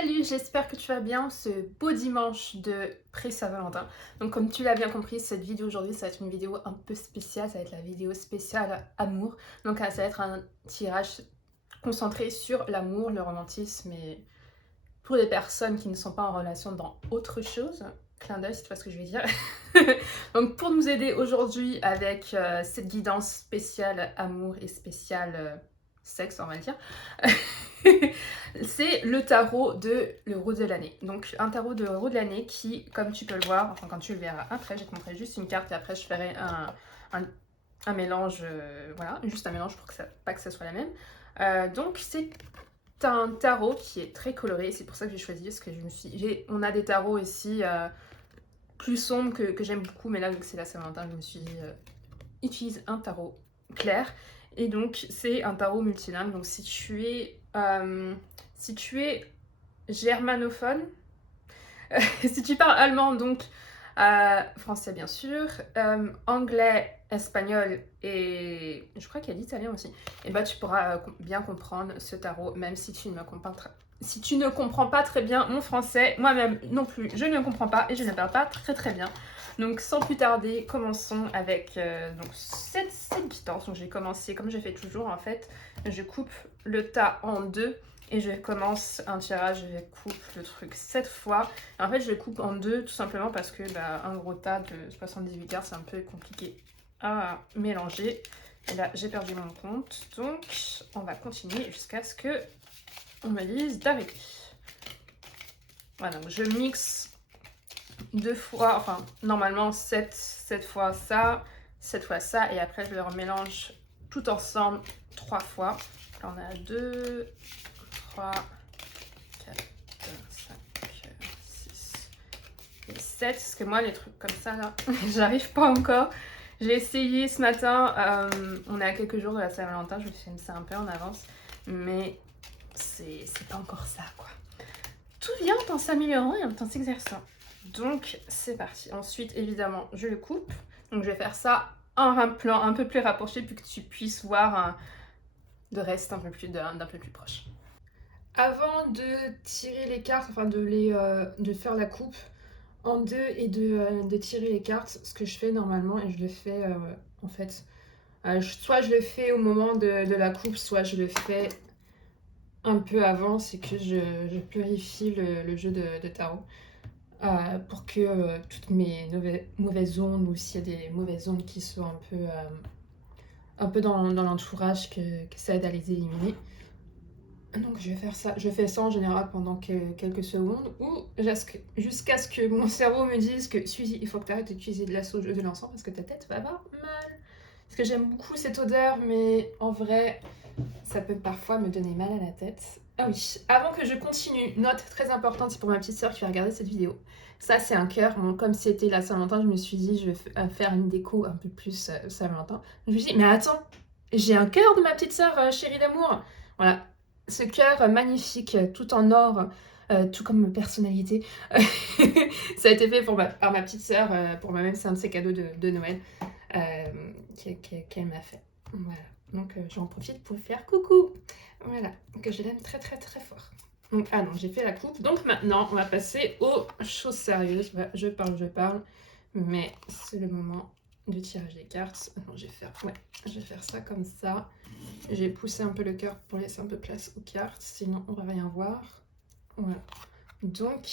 Salut, j'espère que tu vas bien ce beau dimanche de pré-Saint-Valentin. Donc comme tu l'as bien compris, cette vidéo aujourd'hui, ça va être une vidéo un peu spéciale, ça va être la vidéo spéciale amour. Donc ça va être un tirage concentré sur l'amour, le romantisme et pour les personnes qui ne sont pas en relation dans autre chose. Clin d'œil si tu vois ce que je veux dire. Donc pour nous aider aujourd'hui avec cette guidance spéciale amour et spéciale sexe, on va dire. C'est le tarot de l'euro de l'année. Donc un tarot de l'euro de l'année qui, comme tu peux le voir, enfin quand tu le verras après, je te montrerai juste une carte et après je ferai un mélange, voilà, juste un mélange pour que pas que ça soit la même. Donc c'est un tarot qui est très coloré, c'est pour ça que j'ai choisi, parce que on a des tarots ici plus sombres que j'aime beaucoup, mais là vu que c'est la Saint-Valentin, je me suis dit, utilise un tarot clair. Et donc c'est un tarot multilingue, donc si tu es germanophone, si tu parles allemand, donc français bien sûr, anglais, espagnol et je crois qu'il y a l'italien aussi, et bah tu pourras bien comprendre ce tarot, même si tu ne comprends pas très bien mon français, moi-même non plus, je ne comprends pas et je ne parle pas très bien. Donc sans plus tarder, commençons avec donc cette guitare. Donc j'ai commencé comme je fais toujours en fait, je coupe le tas en deux et je commence un tirage, je coupe le truc 7 fois. Et en fait je le coupe en deux tout simplement parce que un gros tas de 78 cartes c'est un peu compliqué à mélanger. Et là j'ai perdu mon compte, donc on va continuer jusqu'à ce que on me dise d'arrêter. Voilà, donc je mixe deux fois, enfin normalement 7 fois ça, 7 fois ça, et après je le remélange tout ensemble 3 fois. Là on a 2, 3, 4, 5, 6 et 7, parce que moi les trucs comme ça là, j'arrive pas encore. J'ai essayé ce matin, on est à quelques jours de la Saint-Valentin, je filme ça un peu en avance, mais c'est pas encore ça quoi. Tout vient en s'améliorant et en s'exerçant. Donc c'est parti. Ensuite évidemment je le coupe. Donc je vais faire ça en un plan un peu plus rapproché pour que tu puisses voir de reste d'un peu plus proche. Avant de tirer les cartes, enfin de faire la coupe en deux et de tirer les cartes, ce que je fais normalement, et je le fais en fait, soit je le fais au moment de la coupe, soit je le fais un peu avant, c'est que je purifie le jeu de tarot. Pour que toutes mes mauvaises ondes, ou s'il y a des mauvaises ondes qui sont un peu dans l'entourage, que ça aide à les éliminer. Donc je vais faire ça. Je fais ça en général pendant quelques secondes, ou jusqu'à ce que mon cerveau me dise que Suzy, il faut que tu arrêtes d'utiliser de la sauge de l'encens parce que ta tête va avoir mal. Parce que j'aime beaucoup cette odeur, mais en vrai, ça peut parfois me donner mal à la tête. Ah oui, avant que je continue, note très importante, c'est pour ma petite sœur qui va regarder cette vidéo. Ça, c'est un cœur. Bon, comme c'était la Saint-Valentin, je me suis dit, je vais faire une déco un peu plus Saint-Valentin. Je me suis dit, mais attends, j'ai un cœur de ma petite sœur chérie d'amour. Voilà, ce cœur magnifique, tout en or, tout comme ma personnalité. Ça a été fait par ma petite sœur, pour moi-même, c'est un de ses cadeaux de Noël qu'elle m'a fait. Voilà. Donc j'en profite pour faire coucou. Voilà, que je l'aime très fort. Donc, ah non, j'ai fait la coupe. Donc maintenant, on va passer aux choses sérieuses. Voilà, je parle, mais c'est le moment du tirage des cartes. Non, je vais faire ça comme ça. J'ai poussé un peu le cœur pour laisser un peu place aux cartes, sinon on va rien voir. Voilà. Donc,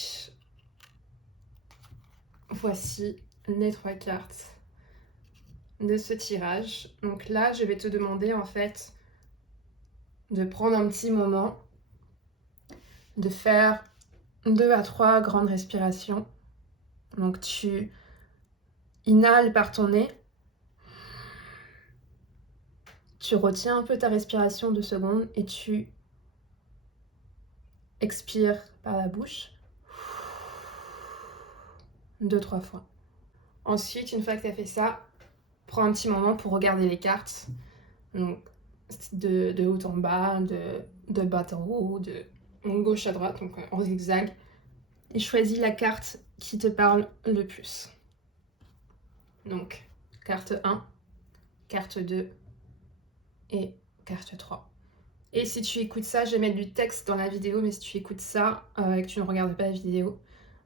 voici les 3 cartes de ce tirage. Donc là, je vais te demander en fait de prendre un petit moment, de faire 2 à 3 grandes respirations. Donc tu inhales par ton nez, tu retiens un peu ta respiration 2 secondes et tu expires par la bouche 2-3 fois. Ensuite, une fois que tu as fait ça, prends un petit moment pour regarder les cartes. Donc de haut en bas, de bas en haut, de gauche à droite, donc en zigzag. Et choisis la carte qui te parle le plus. Donc, carte 1, carte 2 et carte 3. Et si tu écoutes ça, je vais mettre du texte dans la vidéo, mais si tu écoutes ça et que tu ne regardes pas la vidéo,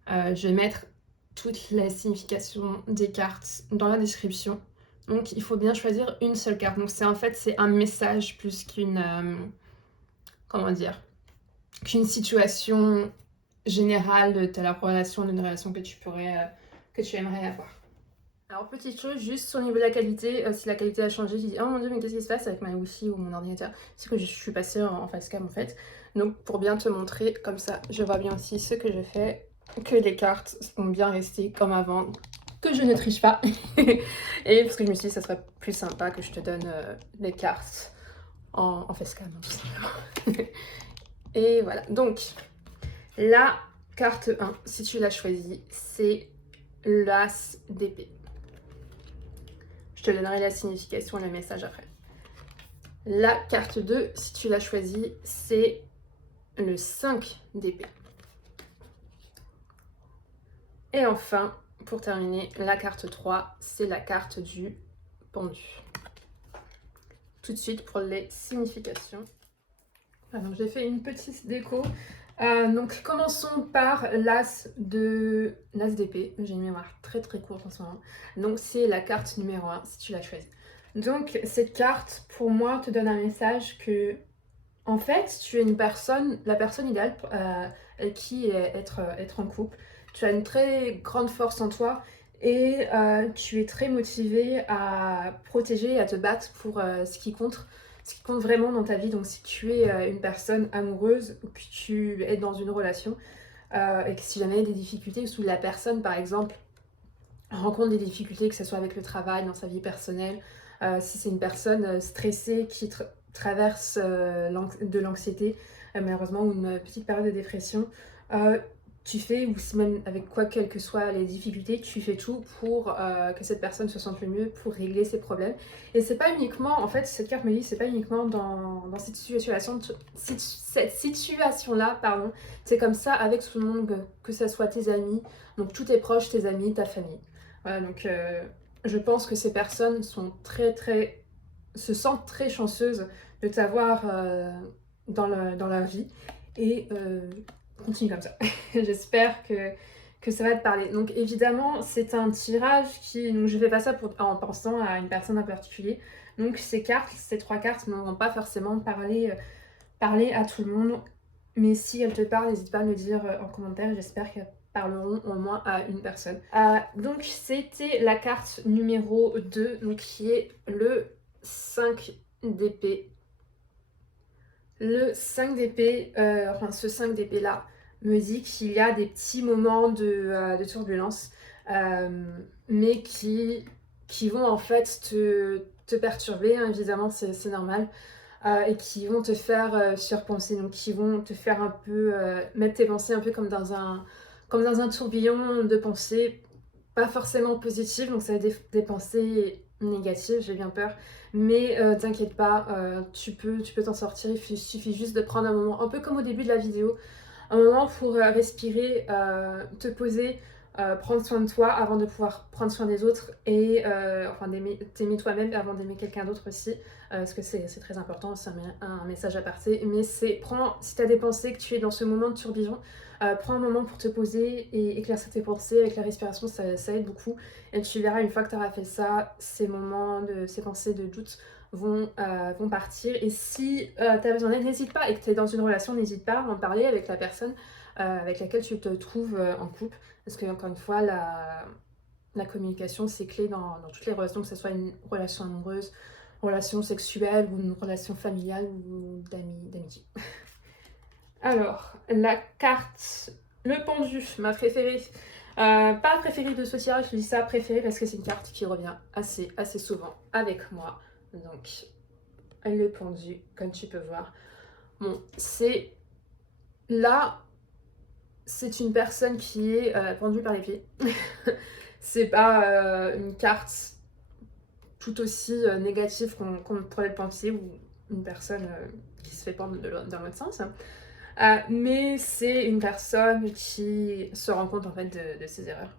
je vais mettre toute la signification des cartes dans la description. Donc il faut bien choisir une seule carte. Donc c'est en fait c'est un message plus qu'une comment dire, qu'une situation générale de la relation, d'une relation que tu pourrais que tu aimerais avoir. Alors petite chose, juste au niveau de la qualité, si la qualité a changé, tu dis oh mon dieu mais qu'est-ce qui se passe avec ma wifi ou mon ordinateur? C'est que je suis passée en facecam en fait. Donc pour bien te montrer, comme ça je vois bien aussi ce que je fais, que les cartes sont bien restées comme avant, que je ne triche pas. Et parce que je me suis dit ça serait plus sympa que je te donne les cartes en facecam hein, tout simplement. Et voilà, donc la carte 1, si tu l'as choisie, c'est l'As d'épée. Je te donnerai la signification et le message après. La carte 2, si tu l'as choisie, c'est le 5 d'épée. Et enfin, pour terminer, la carte 3, c'est la carte du pendu. Tout de suite pour les significations. Alors, j'ai fait une petite déco. Donc, commençons par l'As d'épée. J'ai une mémoire très très courte en ce moment. Donc, c'est la carte numéro 1 si tu l'as choisie. Donc, cette carte, pour moi, te donne un message que, en fait, tu es une personne, la personne idéale avec qui être en couple. Tu as une très grande force en toi et tu es très motivée à protéger et à te battre pour ce qui compte vraiment dans ta vie. Donc, si tu es une personne amoureuse ou que tu es dans une relation et que si jamais il y a des difficultés, ou la personne, par exemple, rencontre des difficultés, que ce soit avec le travail, dans sa vie personnelle, si c'est une personne stressée qui traverse de l'anxiété, malheureusement, ou une petite période de dépression, tu fais, ou si même avec quoi, quelles que soient les difficultés, tu fais tout pour que cette personne se sente le mieux, pour régler ses problèmes. Et c'est pas uniquement, en fait, cette carte me dit, c'est pas uniquement dans cette situation-là, pardon, c'est comme ça avec tout le monde, que ce soit tes amis, donc tous tes proches, tes amis, ta famille. Voilà, donc je pense que ces personnes sont se sentent très chanceuses de t'avoir dans leur vie et continue comme ça. J'espère que ça va te parler. Donc évidemment, c'est un tirage qui... Donc je fais pas ça en pensant à une personne en particulier. Donc ces trois cartes ne vont pas forcément parler à tout le monde. Mais si elles te parlent, n'hésite pas à me le dire en commentaire. J'espère qu'elles parleront au moins à une personne. Donc c'était la carte numéro 2, donc qui est le 5 d'épée. Le 5 d'épée, enfin ce 5 d'épée là, me dit qu'il y a des petits moments de turbulence, mais qui vont en fait te perturber, hein, évidemment c'est normal, et qui vont te faire surpenser, donc qui vont te faire un peu mettre tes pensées un peu comme dans un tourbillon de pensées, pas forcément positives, donc ça va être des pensées négatives, j'ai bien peur. Mais t'inquiète pas, tu peux t'en sortir, il suffit juste de prendre un moment, un peu comme au début de la vidéo, un moment pour respirer, te poser, prendre soin de toi avant de pouvoir prendre soin des autres et enfin t'aimer toi-même avant d'aimer quelqu'un d'autre aussi, parce que c'est très important, c'est un message à partir. Mais si tu as des pensées, que tu es dans ce moment de tourbillon, prends un moment pour te poser et éclaircir tes pensées avec la respiration, ça aide beaucoup. Et tu verras, une fois que tu auras fait ça, ces pensées de doute vont partir. Et si tu as besoin d'aide, n'hésite pas, et que tu es dans une relation, n'hésite pas à en parler avec la personne avec laquelle tu te trouves en couple. Parce que, encore une fois, la communication, c'est clé dans toutes les relations, que ce soit une relation amoureuse, relation sexuelle ou une relation familiale ou d'amitié. Alors, la carte, le pendu, ma préférée. Pas préférée de ce tirage, je dis ça préférée parce que c'est une carte qui revient assez souvent avec moi. Donc, le pendu, comme tu peux voir. Bon, c'est là, c'est une personne qui est pendue par les pieds. C'est pas une carte tout aussi négative qu'on pourrait le penser, ou une personne qui se fait pendre dans l'autre sens. Mais c'est une personne qui se rend compte en fait de ses erreurs.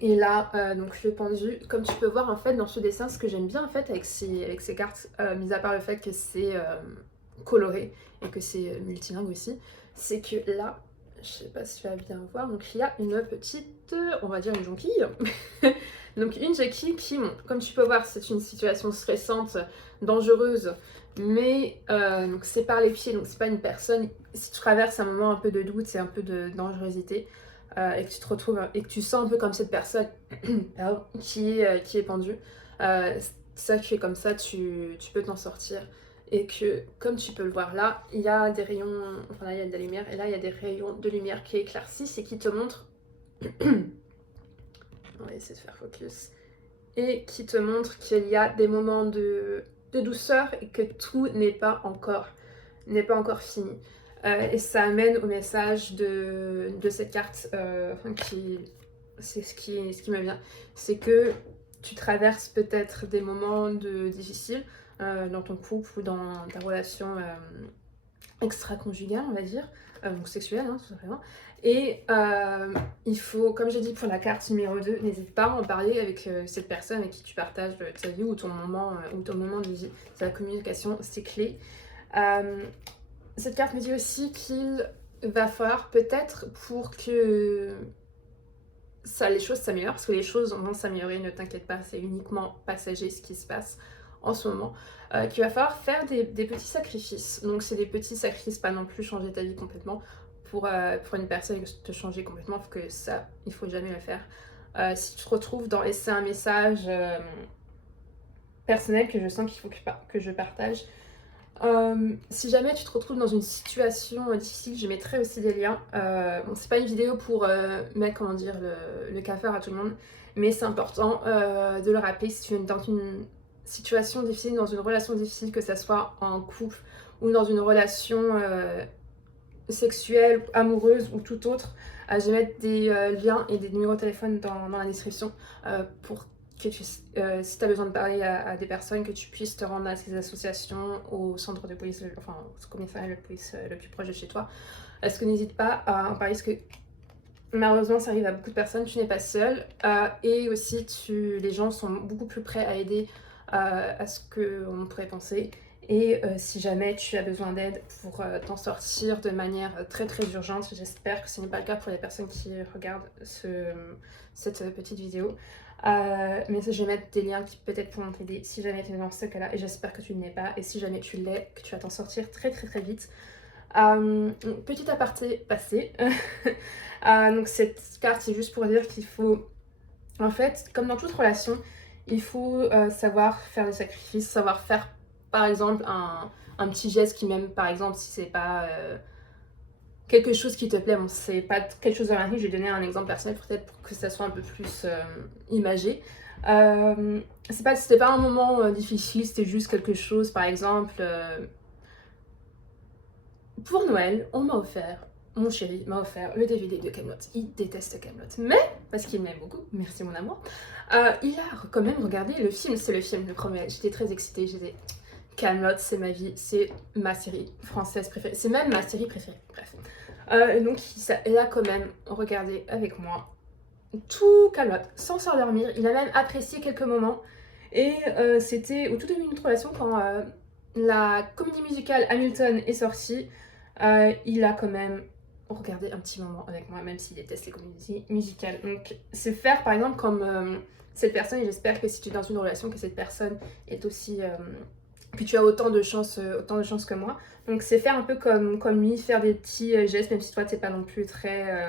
Et là, donc le pendu, comme tu peux voir en fait dans ce dessin, ce que j'aime bien en fait avec ces cartes, mis à part le fait que c'est coloré et que c'est multilingue aussi, c'est que là, je sais pas si tu vas bien voir, donc il y a une petite, on va dire une jonquille. Donc une jonquille qui, comme tu peux voir, c'est une situation stressante, dangereuse, mais donc c'est par les pieds, donc c'est pas une personne. Si tu traverses un moment un peu de doute et un peu de dangerosité, et que tu te retrouves, et que tu sens un peu comme cette personne pardon, qui est pendue, ça qui est comme ça, tu peux t'en sortir. Et que, comme tu peux le voir là, il y a des rayons, enfin là il y a de la lumière, et là il y a des rayons de lumière qui éclaircissent et qui te montrent, on va essayer de faire focus, et qui te montrent qu'il y a des moments de douceur et que tout n'est pas encore fini. Et ça amène au message de cette carte, c'est ce qui me vient, c'est que tu traverses peut-être des moments difficiles dans ton couple ou dans ta relation extra-conjugale, on va dire, donc sexuelle, hein, tout simplement. Et il faut, comme j'ai dit pour la carte numéro 2, n'hésite pas à en parler avec cette personne avec qui tu partages ta vie ou ton moment de vie. C'est la communication, c'est clé. Cette carte me dit aussi qu'il va falloir peut-être pour que les choses s'améliorent, parce que les choses vont s'améliorer, ne t'inquiète pas, c'est uniquement passager ce qui se passe en ce moment, qu'il va falloir faire des petits sacrifices. Donc c'est des petits sacrifices, pas non plus changer ta vie complètement. Pour une personne, te changer complètement, il faut jamais le faire. Si tu te retrouves et c'est un message personnel que je sens qu'il faut que je partage, si jamais tu te retrouves dans une situation difficile, je mettrai aussi des liens. Bon, c'est pas une vidéo pour mettre, comment dire, le cafard à tout le monde, mais c'est important de le rappeler si tu es dans une situation difficile, dans une relation difficile, que ça soit en couple ou dans une relation sexuelle, amoureuse ou tout autre. Je vais mettre des liens et des numéros de téléphone dans la description pour que si tu as besoin de parler à des personnes, que tu puisses te rendre à ces associations, au centre de police, enfin au commissariat de police le plus proche de chez toi. Est-ce que n'hésite pas à en parler, parce que malheureusement ça arrive à beaucoup de personnes, tu n'es pas seule, et aussi les gens sont beaucoup plus prêts à aider à ce qu'on pourrait penser. Et si jamais tu as besoin d'aide pour t'en sortir de manière très très urgente, j'espère que ce n'est pas le cas pour les personnes qui regardent cette petite vidéo. Mais je vais mettre des liens qui peut-être pourront t'aider si jamais tu es dans ce cas-là, et j'espère que tu ne l'es pas, et si jamais tu l'es, que tu vas t'en sortir très très très vite. Petit aparté passé. Donc cette carte, c'est juste pour dire qu'il faut, en fait, comme dans toute relation, il faut savoir faire des sacrifices, savoir faire par exemple un petit geste qui, même par exemple si c'est pas quelque chose qui te plaît, bon c'est pas quelque chose de ma vie, je vais donner un exemple personnel peut-être pour que ça soit un peu plus imagé. C'était pas un moment difficile, c'était juste quelque chose, par exemple pour Noël, mon chéri m'a offert le DVD de Kaamelott. Il déteste Kaamelott, mais parce qu'il m'aime beaucoup, merci mon amour, il a quand même regardé le film, c'est le film, le premier. J'étais très excitée, j'étais Kaamelott, c'est ma vie, c'est ma série française préférée, c'est même ma série préférée, bref. Donc il a quand même regardé avec moi tout Kaamelott sans s'endormir, il a même apprécié quelques moments, et c'était au tout début de notre relation quand la comédie musicale Hamilton est sortie. Il a quand même regardé un petit moment avec moi, même s'il déteste les comédies musicales. Donc c'est faire par exemple comme cette personne, et j'espère que si tu es dans une relation, que cette personne est aussi que tu as autant de chance que moi. Donc c'est faire un peu comme lui, faire des petits gestes, même si toi t'es pas non plus très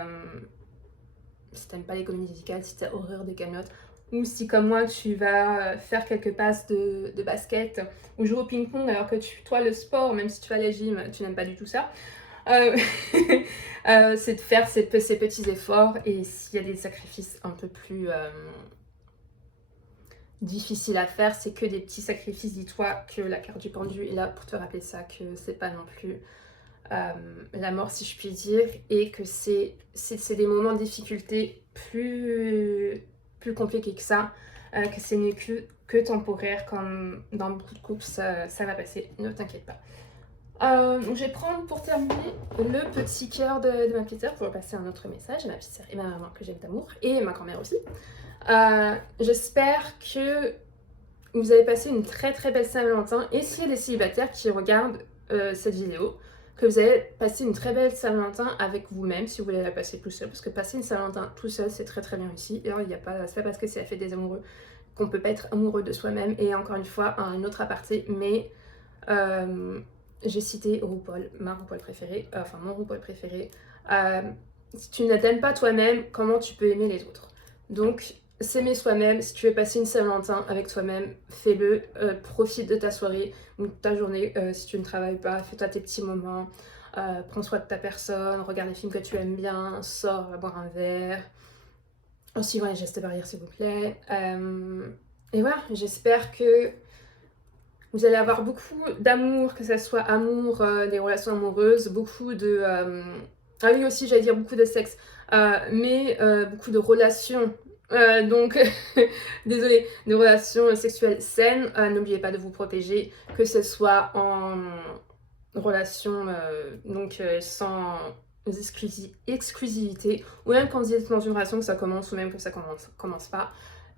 si t'aimes pas les comédies musicales, si t'as horreur des Kaamelott, ou si comme moi tu vas faire quelques passes de basket ou jouer au ping-pong, alors que toi le sport, même si tu vas à la gym, tu n'aimes pas du tout ça. C'est de faire ces petits efforts, et s'il y a des sacrifices un peu plus difficiles à faire, c'est que des petits sacrifices. Dis-toi que la carte du pendu est là pour te rappeler ça, que c'est pas non plus la mort si je puis dire, et que c'est des moments de difficulté plus compliqués que ça, que c'est mieux que temporaire, comme dans beaucoup de couples, ça va passer, ne t'inquiète pas. Donc je vais prendre pour terminer le petit cœur de ma petite sœur pour passer un autre message à ma petite sœur et ma maman que j'aime d'amour, et ma grand-mère aussi. J'espère que vous avez passé une très très belle Saint-Valentin, et s'il y a des célibataires qui regardent cette vidéo, que vous allez passer une très belle Saint-Valentin avec vous-même si vous voulez la passer tout seul, parce que passer une Saint-Valentin tout seul c'est très très bien aussi. Et alors il n'y a pas, c'est pas parce que c'est la fête des amoureux qu'on peut pas être amoureux de soi-même. Et encore une fois, un autre aparté, mais j'ai cité RuPaul, ma RuPaul préférée, enfin mon RuPaul préféré. Si tu ne t'aimes pas toi-même, comment tu peux aimer les autres? Donc s'aimer soi-même, si tu veux passer une Saint-Valentin avec toi-même, fais-le, profite de ta soirée ou de ta journée. Si tu ne travailles pas, fais-toi tes petits moments, prends soin de ta personne, regarde les films que tu aimes bien, sors boire un verre, en suivant les gestes barrières s'il vous plaît. Et voilà, j'espère que vous allez avoir beaucoup d'amour, que ce soit amour, des relations amoureuses, beaucoup de... ah oui aussi j'allais dire beaucoup de sexe, mais beaucoup de relations. Donc, désolée, de relations sexuelles saines. N'oubliez pas de vous protéger, que ce soit en relation donc sans exclusivité, ou même quand vous êtes dans une relation que ça commence ou même que ça commence pas.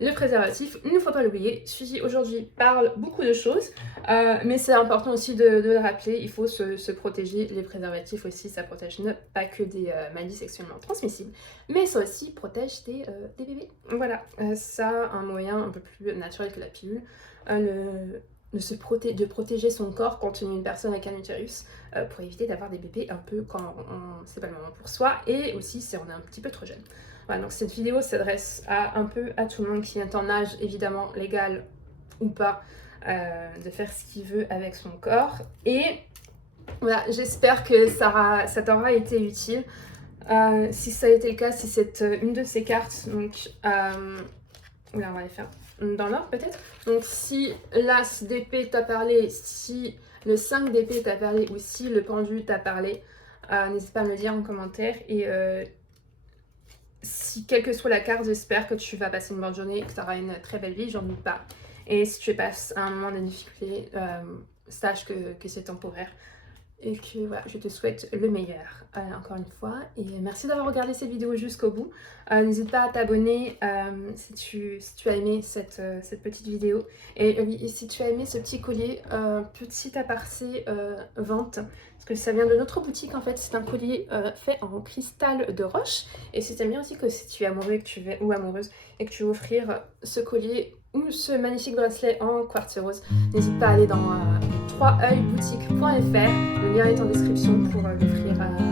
Le préservatif, il ne faut pas l'oublier. Suzy aujourd'hui parle beaucoup de choses, mais c'est important aussi de le rappeler, il faut se protéger. Les préservatifs aussi, ça protège pas que des maladies sexuellement transmissibles, mais ça aussi protège des bébés. Voilà, ça, un moyen un peu plus naturel que la pilule, de protéger son corps quand on est une personne avec un utérus, pour éviter d'avoir des bébés un peu quand c'est pas le moment pour soi, et aussi si on est un petit peu trop jeune. Voilà, donc cette vidéo s'adresse un peu à tout le monde qui est en âge évidemment légal ou pas de faire ce qu'il veut avec son corps. Et voilà, j'espère que ça t'aura été utile. Si ça a été le cas, si c'est une de ces cartes, donc là on va les faire dans l'ordre peut-être. Donc si l'As d'épée t'a parlé, si le 5 d'épée t'a parlé ou si le pendu t'a parlé, n'hésite pas à me le dire en commentaire. Et si quelle que soit la carte, j'espère que tu vas passer une bonne journée, que tu auras une très belle vie, j'en doute pas. Et si tu passes un moment de difficulté, sache que c'est temporaire. Et que voilà, je te souhaite le meilleur, encore une fois. Et merci d'avoir regardé cette vidéo jusqu'au bout. N'hésite pas à t'abonner si tu as aimé cette petite vidéo. Et oui, si tu as aimé ce petit collier, petit aparté vente, parce que ça vient de notre boutique en fait. C'est un collier fait en cristal de roche. Et c'est bien aussi que si tu es amoureux ou amoureuse et que tu veux offrir ce collier ou ce magnifique bracelet en quartz rose, n'hésite pas à aller dans 3oeilboutique.fr. Le lien est en description pour l'offrir à